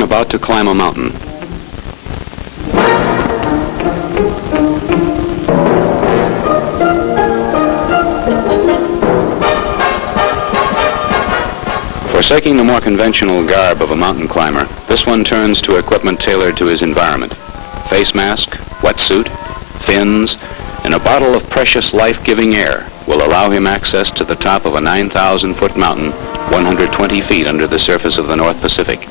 man about to climb a mountain. Forsaking the more conventional garb of a mountain climber, this one turns to equipment tailored to his environment. Face mask, wetsuit, fins, and a bottle of precious life-giving air will allow him access to the top of a 9,000-foot mountain 120 feet under the surface of the North Pacific.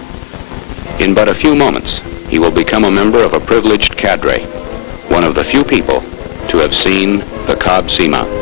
In but a few moments, he will become a member of a privileged cadre, one of the few people to have seen the Cobb Seamount.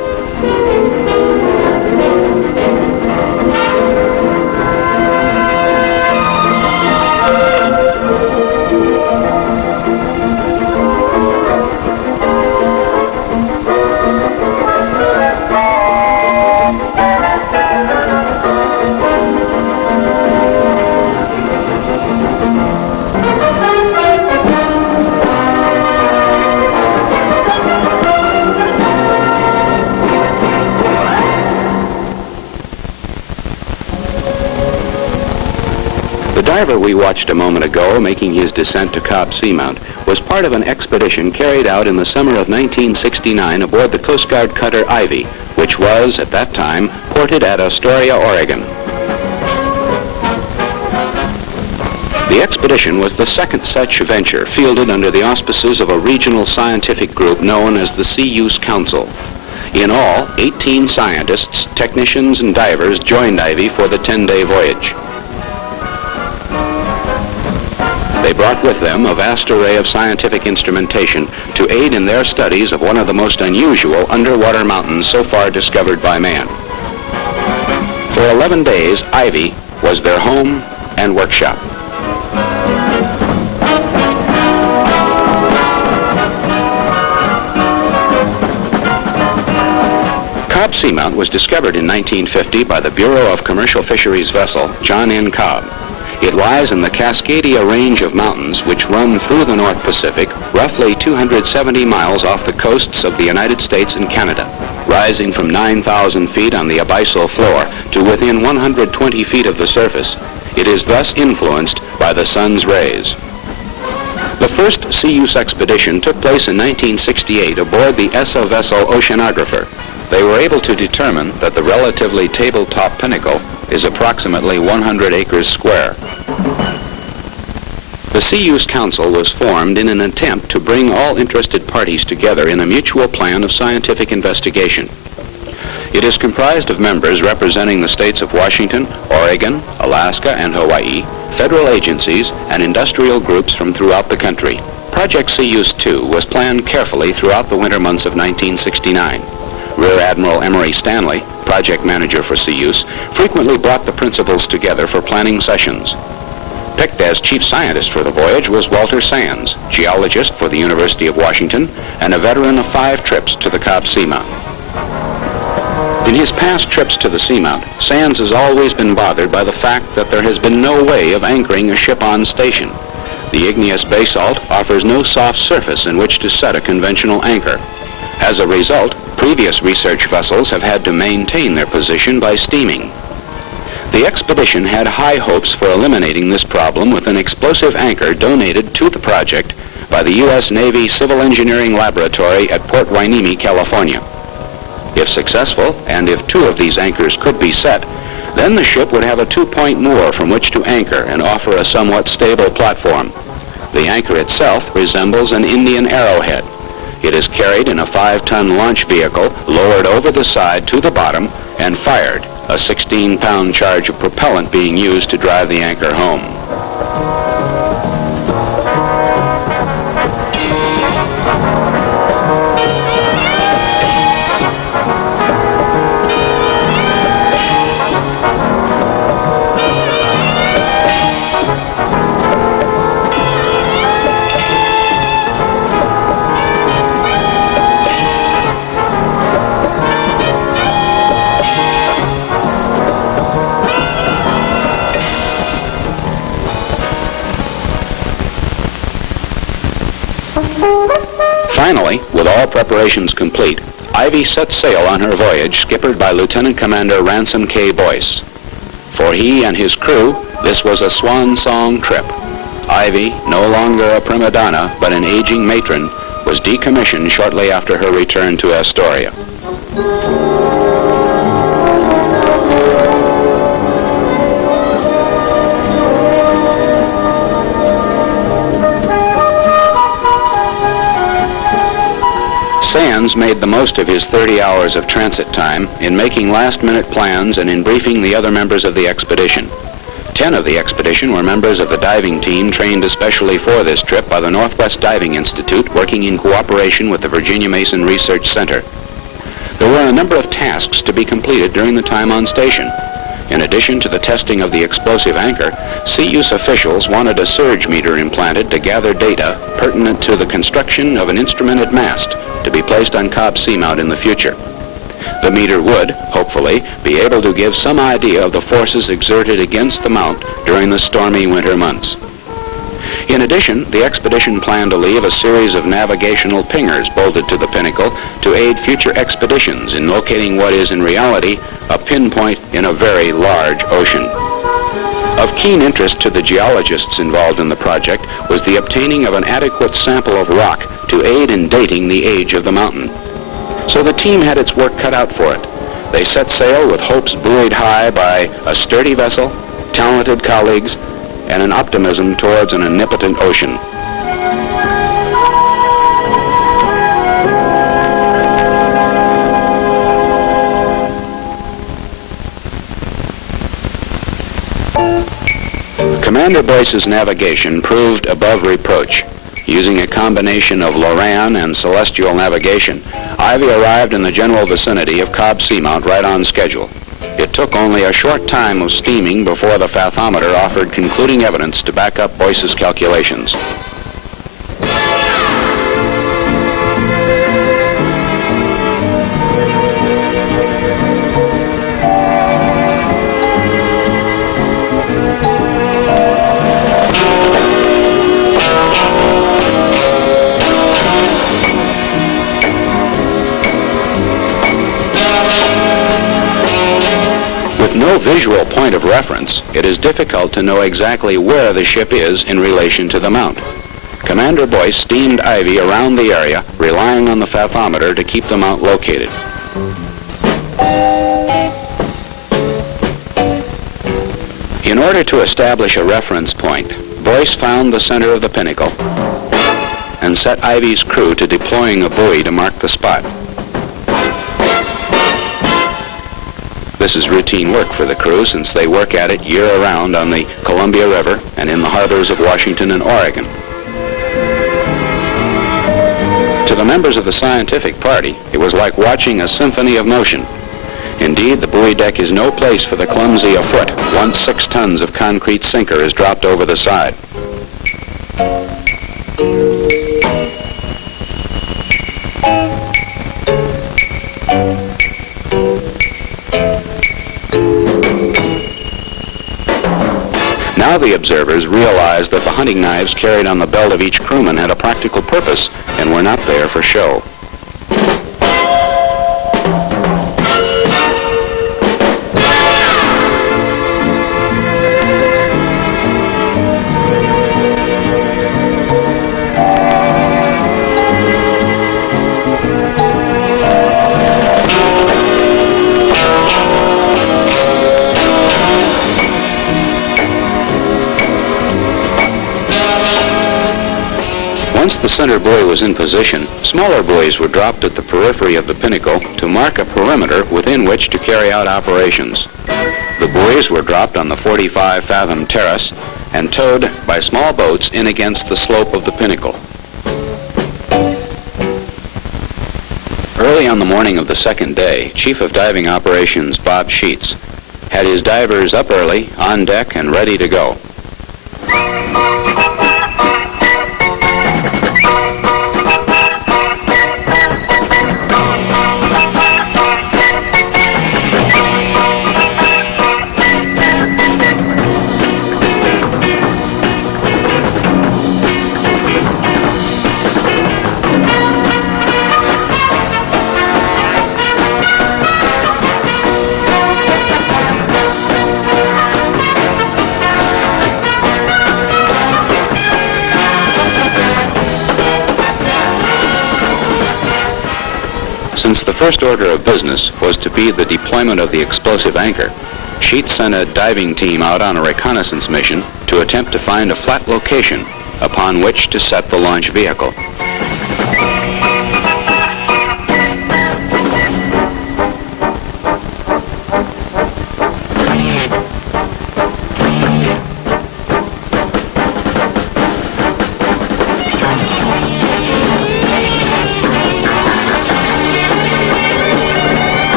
The diver we watched a moment ago making his descent to Cobb Seamount was part of an expedition carried out in the summer of 1969 aboard the Coast Guard cutter Ivy, which was, at that time, ported at Astoria, Oregon. The expedition was the second such venture fielded under the auspices of a regional scientific group known as the Sea Use Council. In all, 18 scientists, technicians, and divers joined Ivy for the 10-day voyage. They brought with them a vast array of scientific instrumentation to aid in their studies of one of the most unusual underwater mountains so far discovered by man. For 11 days, Ivy was their home and workshop. Cobb Seamount was discovered in 1950 by the Bureau of Commercial Fisheries vessel John N. Cobb. It lies in the Cascadia range of mountains which run through the North Pacific, roughly 270 miles off the coasts of the United States and Canada, rising from 9,000 feet on the abyssal floor to within 120 feet of the surface. It is thus influenced by the sun's rays. The first sea use expedition took place in 1968 aboard the ESSA vessel Oceanographer. They were able to determine that the relatively tabletop pinnacle is approximately 100 acres square. The Sea Use Council was formed in an attempt to bring all interested parties together in a mutual plan of scientific investigation. It is comprised of members representing the states of Washington, Oregon, Alaska, and Hawaii, federal agencies, and industrial groups from throughout the country. Project Sea Use 2 was planned carefully throughout the winter months of 1969. Rear Admiral Emery Stanley, project manager for Sea Use, frequently brought the principals together for planning sessions. Picked as chief scientist for the voyage was Walter Sands, geologist for the University of Washington and a veteran of 5 trips to the Cobb Seamount. In his past trips to the Seamount, Sands has always been bothered by the fact that there has been no way of anchoring a ship on station. The igneous basalt offers no soft surface in which to set a conventional anchor. As a result, previous research vessels have had to maintain their position by steaming. The expedition had high hopes for eliminating this problem with an explosive anchor donated to the project by the U.S. Navy Civil Engineering Laboratory at Port Hueneme, California. If successful, and if 2 of these anchors could be set, then the ship would have a 2-point moor from which to anchor and offer a somewhat stable platform. The anchor itself resembles an Indian arrowhead. It is carried in a 5-ton launch vehicle, lowered over the side to the bottom, and fired, a 16-pound charge of propellant being used to drive the anchor home. Finally, with all preparations complete, Ivy set sail on her voyage, skippered by Lieutenant Commander Ransom K. Boyce. For he and his crew, this was a swan song trip, Ivy, no longer a prima donna but an aging matron, was decommissioned shortly after her return to Astoria. Sands made the most of his 30 hours of transit time in making last-minute plans and in briefing the other members of the expedition. 10 of the expedition were members of the diving team trained especially for this trip by the Northwest Diving Institute, working in cooperation with the Virginia Mason Research Center. There were a number of tasks to be completed during the time on station. In addition to the testing of the explosive anchor, CUSE officials wanted a surge meter implanted to gather data pertinent to the construction of an instrumented mast to be placed on Cobb Seamount in the future. The meter would, hopefully, be able to give some idea of the forces exerted against the mount during the stormy winter months. In addition, the expedition planned to leave a series of navigational pingers bolted to the Pinnacle to aid future expeditions in locating what is in reality a pinpoint in a very large ocean. Of keen interest to the geologists involved in the project was the obtaining of an adequate sample of rock to aid in dating the age of the mountain. So the team had its work cut out for it. They set sail with hopes buoyed high by a sturdy vessel, talented colleagues, and an optimism towards an omnipotent ocean. Commander Boyce's navigation proved above reproach. Using a combination of Loran and celestial navigation, Ivy arrived in the general vicinity of Cobb Seamount right on schedule. It took only a short time of steaming before the fathometer offered concluding evidence to back up Boyce's calculations. No visual point of reference, it is difficult to know exactly where the ship is in relation to the mount. Commander Boyce steamed Ivy around the area, relying on the fathometer to keep the mount located. In order to establish a reference point, Boyce found the center of the Pinnacle and set Ivy's crew to deploying a buoy to mark the spot. This is routine work for the crew since they work at it year-round on the Columbia River and in the harbors of Washington and Oregon. To the members of the scientific party, it was like watching a symphony of motion. Indeed, the buoy deck is no place for the clumsy afoot once 6 tons of concrete sinker is dropped over the side. Now the observers realized that the hunting knives carried on the belt of each crewman had a practical purpose and were not there for show. Once the center buoy was in position, smaller buoys were dropped at the periphery of the Pinnacle to mark a perimeter within which to carry out operations. The buoys were dropped on the 45-fathom terrace and towed by small boats in against the slope of the Pinnacle. Early on the morning of the second day, Chief of Diving Operations Bob Sheets had his divers up early, on deck, and ready to go. Since the first order of business was to be the deployment of the explosive anchor, Sheets sent a diving team out on a reconnaissance mission to attempt to find a flat location upon which to set the launch vehicle.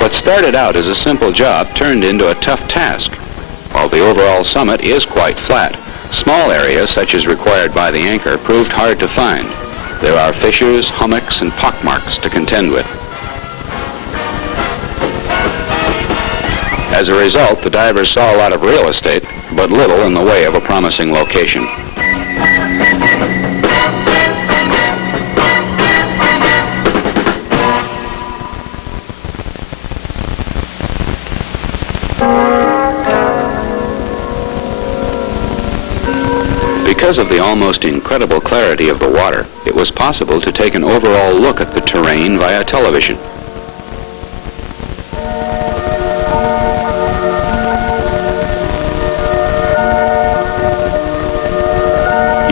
What started out as a simple job turned into a tough task. While the overall summit is quite flat, small areas such as required by the anchor proved hard to find. There are fissures, hummocks, and pockmarks to contend with. As a result, the divers saw a lot of real estate, but little in the way of a promising location. Because of the almost incredible clarity of the water, it was possible to take an overall look at the terrain via television.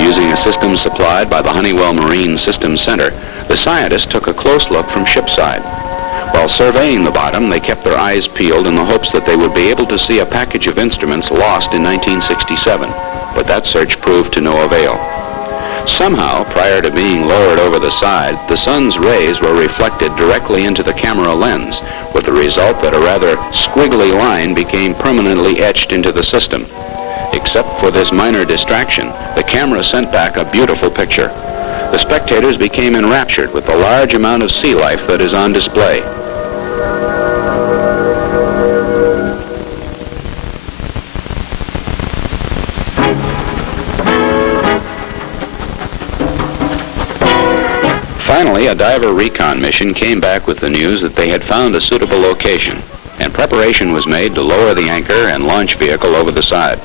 Using a system supplied by the Honeywell Marine Systems Center, the scientists took a close look from shipside. While surveying the bottom, they kept their eyes peeled in the hopes that they would be able to see a package of instruments lost in 1967. But that search proved to no avail. Somehow, prior to being lowered over the side, the sun's rays were reflected directly into the camera lens, with the result that a rather squiggly line became permanently etched into the system. Except for this minor distraction, the camera sent back a beautiful picture. The spectators became enraptured with the large amount of sea life that is on display. Finally, a diver recon mission came back with the news that they had found a suitable location, and preparation was made to lower the anchor and launch vehicle over the side.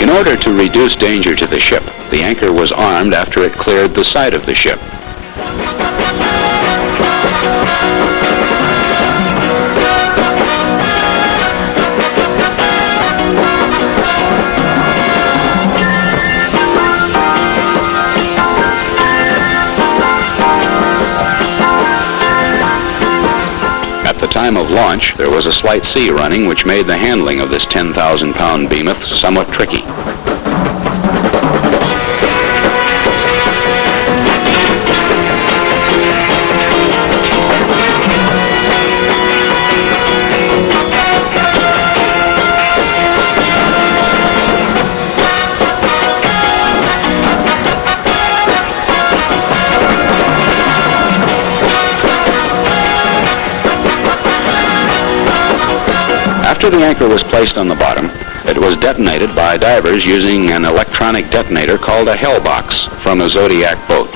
In order to reduce danger to the ship, the anchor was armed after it cleared the side of the ship. At the time of launch, there was a slight sea running which made the handling of this 10,000-pound behemoth somewhat tricky. After the anchor was placed on the bottom, it was detonated by divers using an electronic detonator called a Hellbox from a Zodiac boat.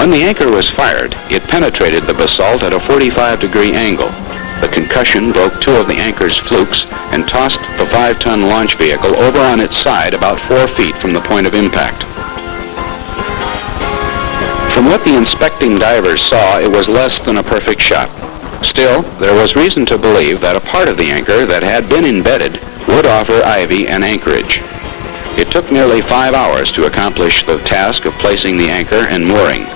When the anchor was fired, it penetrated the basalt at a 45-degree angle. The concussion broke two of the anchor's flukes and tossed the 5-ton launch vehicle over on its side about 4 feet from the point of impact. From what the inspecting divers saw, it was less than a perfect shot. Still, there was reason to believe that a part of the anchor that had been embedded would offer Ivy an anchorage. It took nearly 5 hours to accomplish the task of placing the anchor and mooring.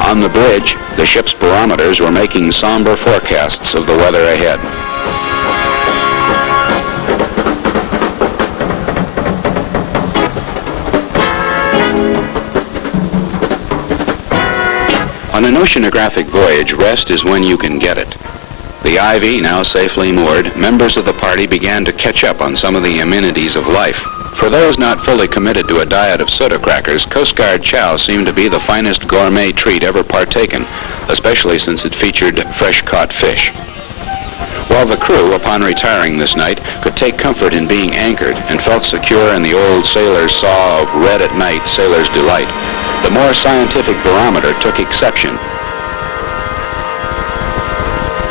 On the bridge, the ship's barometers were making somber forecasts of the weather ahead. On an oceanographic voyage, rest is when you can get it. The Ivy, now safely moored, members of the party began to catch up on some of the amenities of life. For those not fully committed to a diet of soda crackers, Coast Guard chow seemed to be the finest gourmet treat ever partaken, especially since it featured fresh-caught fish. While the crew, upon retiring this night, could take comfort in being anchored and felt secure in the old sailor's saw of red at night, sailor's delight, the more scientific barometer took exception.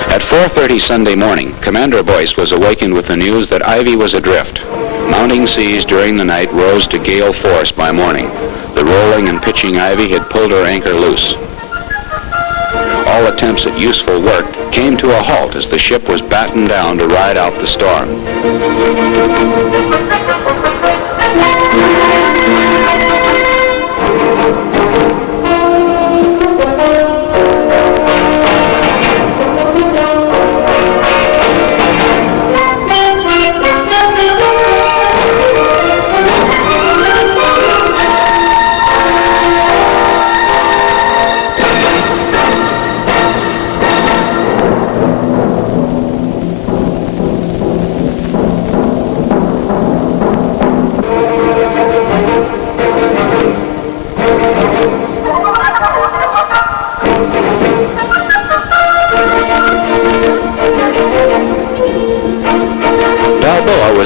At 4:30 Sunday morning, Commander Boyce was awakened with the news that Ivy was adrift. Mounting seas during the night rose to gale force by morning. The rolling and pitching Ivy had pulled her anchor loose. All attempts at useful work came to a halt as the ship was battened down to ride out the storm.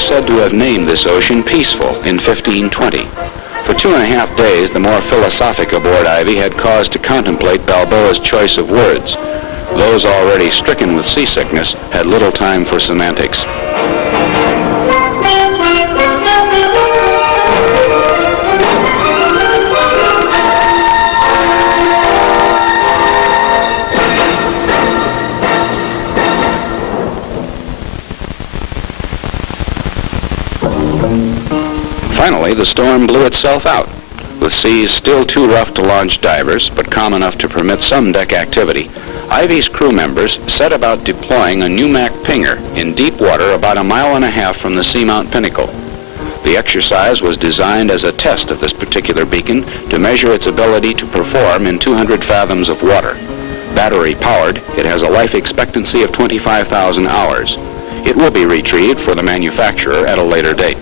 Said to have named this ocean Peaceful in 1520. For 2.5 days, the more philosophic aboard Ivy had cause to contemplate Balboa's choice of words. Those already stricken with seasickness had little time for semantics. Finally, the storm blew itself out, with seas still too rough to launch divers, but calm enough to permit some deck activity. Ivy's crew members set about deploying a Numac pinger in deep water about 1.5 miles from the Seamount Pinnacle. The exercise was designed as a test of this particular beacon to measure its ability to perform in 200 fathoms of water. Battery-powered, it has a life expectancy of 25,000 hours. It will be retrieved for the manufacturer at a later date.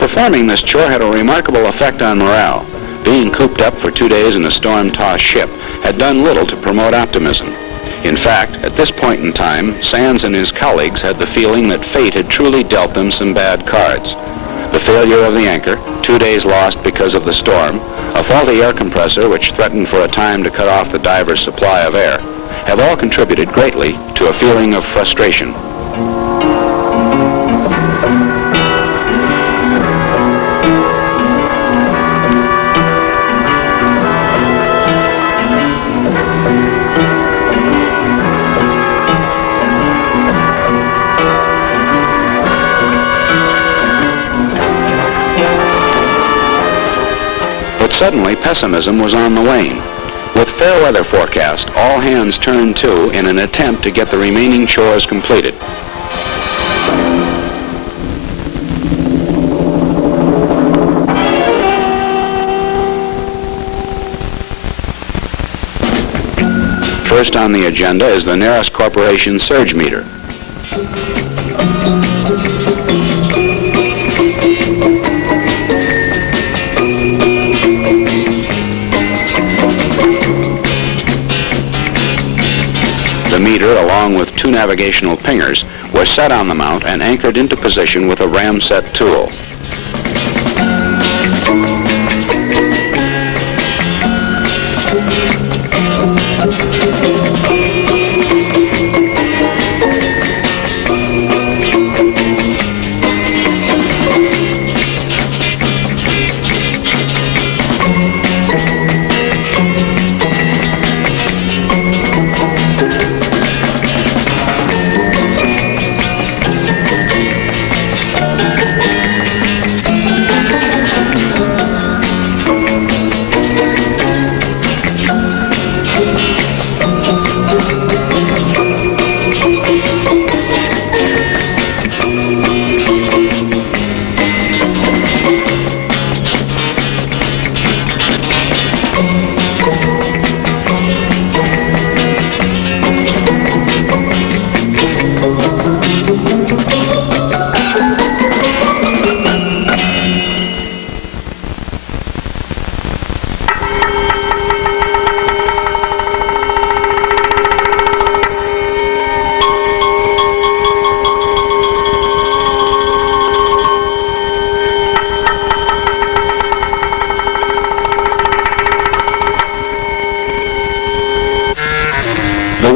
Performing this chore had a remarkable effect on morale. Being cooped up for 2 days in a storm-tossed ship had done little to promote optimism. In fact, at this point in time, Sands and his colleagues had the feeling that fate had truly dealt them some bad cards. The failure of the anchor, 2 days lost because of the storm, a faulty air compressor which threatened for a time to cut off the diver's supply of air, have all contributed greatly to a feeling of frustration. Suddenly, pessimism was on the wane. With fair weather forecast, all hands turned to in an attempt to get the remaining chores completed. First on the agenda is the Neris Corporation surge meter. The meter, along with 2 navigational pingers, was set on the mount and anchored into position with a ramset tool.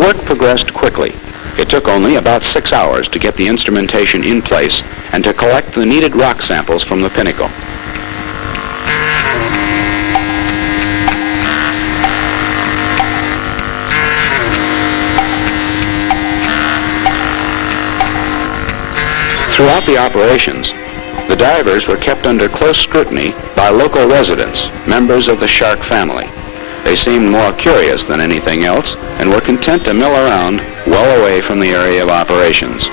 work progressed quickly. It took only about 6 hours to get the instrumentation in place and to collect the needed rock samples from the Pinnacle. Throughout the operations, the divers were kept under close scrutiny by local residents, members of the shark family. They seemed more curious than anything else and were content to mill around well away from the area of operations.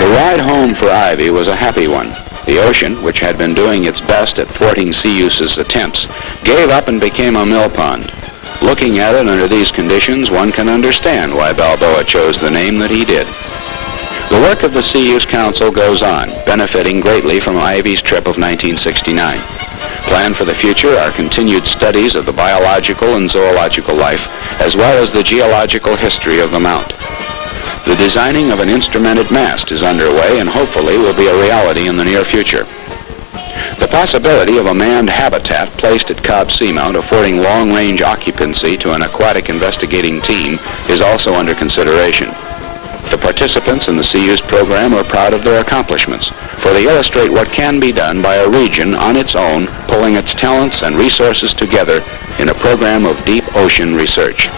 The ride home for Ivy was a happy one. The ocean, which had been doing its best at thwarting Sea-Use's attempts, gave up and became a mill pond. Looking at it under these conditions, one can understand why Balboa chose the name that he did. The work of the Sea-Use Council goes on, benefiting greatly from Ivy's trip of 1969. Planned for the future are continued studies of the biological and zoological life, as well as the geological history of the Mount. The designing of an instrumented mast is underway and hopefully will be a reality in the near future. The possibility of a manned habitat placed at Cobb Seamount affording long-range occupancy to an aquatic investigating team is also under consideration. The participants in the Sea-Use program are proud of their accomplishments, for they illustrate what can be done by a region on its own pulling its talents and resources together in a program of deep ocean research.